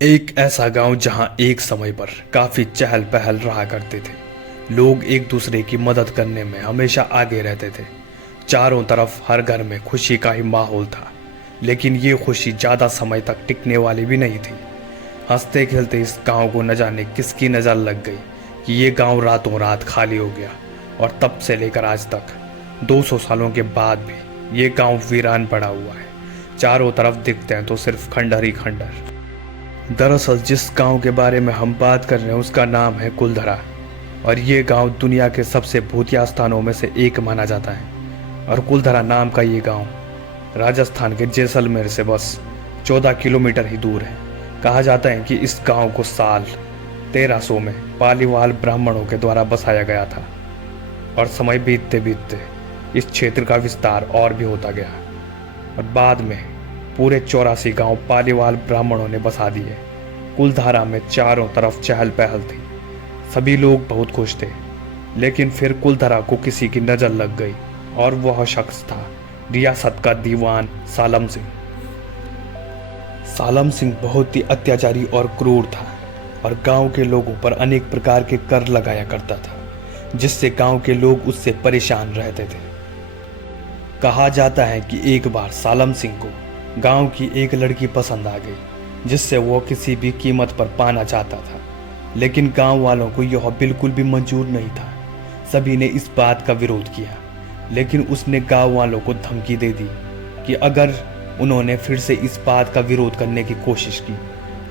एक ऐसा गांव जहां एक समय पर काफी चहल पहल रहा करते थे। लोग एक दूसरे की मदद करने में हमेशा आगे रहते थे। चारों तरफ हर घर में खुशी का ही माहौल था, लेकिन ये खुशी ज्यादा समय तक टिकने वाली भी नहीं थी। हंसते खेलते इस गांव को न जाने किसकी नजर लग गई कि ये गांव रातों रात खाली हो गया, और तब से लेकर आज तक 200 सालों के बाद भी ये गांव वीरान पड़ा हुआ है। चारों तरफ दिखते हैं तो सिर्फ खंडहर ही खंडहर। दरअसल जिस गांव के बारे में हम बात कर रहे हैं उसका नाम है कुलधरा, और ये गांव दुनिया के सबसे भूतिया स्थानों में से एक माना जाता है। और कुलधरा नाम का ये गांव राजस्थान के जैसलमेर से बस 14 किलोमीटर ही दूर है। कहा जाता है कि इस गांव को साल 1300 में पालीवाल ब्राह्मणों के द्वारा बसाया गया था, और समय बीतते बीतते इस क्षेत्र का विस्तार और भी होता गया, और बाद में पूरे 84 गांव पालीवाल ब्राह्मणों ने बसा दिए। कुलधारा में चारों तरफ चहल पहल थी, सभी लोग बहुत खुश थे। लेकिन फिर कुलधारा को किसी की नजर लग गई, और वह शख्स था रियासत का दीवान सालम सिंह। सालम सिंह बहुत ही अत्याचारी और क्रूर था, और गांव के लोगों पर अनेक प्रकार के कर लगाया करता था, जिससे गांव के लोग उससे परेशान रहते थे। कहा जाता है कि एक बार सालम सिंह को गांव की एक लड़की पसंद आ गई, जिससे वो किसी भी कीमत पर पाना चाहता था। लेकिन गांव वालों को यह बिल्कुल भी मंजूर नहीं था। सभी ने इस बात का विरोध किया, लेकिन उसने गांव वालों को धमकी दे दी कि अगर उन्होंने फिर से इस बात का विरोध करने की कोशिश की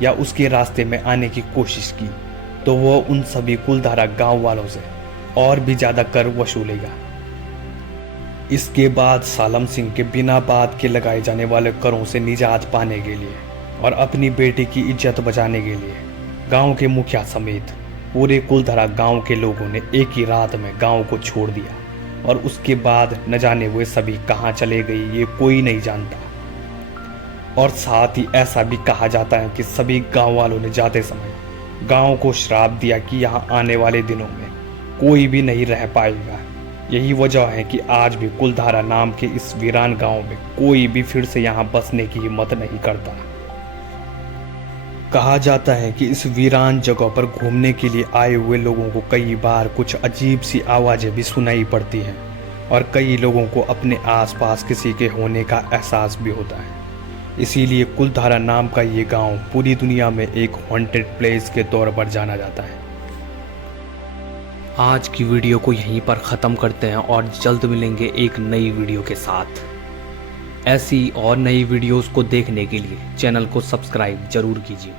या उसके रास्ते में आने की कोशिश की, तो वो उन सभी कुलधारा गांव वालों से और भी ज्यादा कर वसूलेगा। इसके बाद सालम सिंह के बिना बात के लगाए जाने वाले करों से निजात पाने के लिए और अपनी बेटी की इज्जत बचाने के लिए गांव के मुखिया समेत पूरे कुलधरा गांव के लोगों ने एक ही रात में गांव को छोड़ दिया, और उसके बाद न जाने वे सभी कहां चले गए ये कोई नहीं जानता। और साथ ही ऐसा भी कहा जाता है कि सभी गांव वालों ने जाते समय गांव को श्राप दिया कि यहां आने वाले दिनों में कोई भी नहीं रह पाएगा। यही वजह है कि आज भी कुलधारा नाम के इस वीरान गांव में कोई भी फिर से यहां बसने की हिम्मत नहीं करता। कहा जाता है कि इस वीरान जगह पर घूमने के लिए आए हुए लोगों को कई बार कुछ अजीब सी आवाजें भी सुनाई पड़ती हैं, और कई लोगों को अपने आसपास किसी के होने का एहसास भी होता है। इसीलिए कुलधारा नाम का ये गांव पूरी दुनिया में एक हॉन्टेड प्लेस के तौर पर जाना जाता है। आज की वीडियो को यहीं पर ख़त्म करते हैं, और जल्द मिलेंगे एक नई वीडियो के साथ। ऐसी और नई वीडियोस को देखने के लिए चैनल को सब्सक्राइब जरूर कीजिए।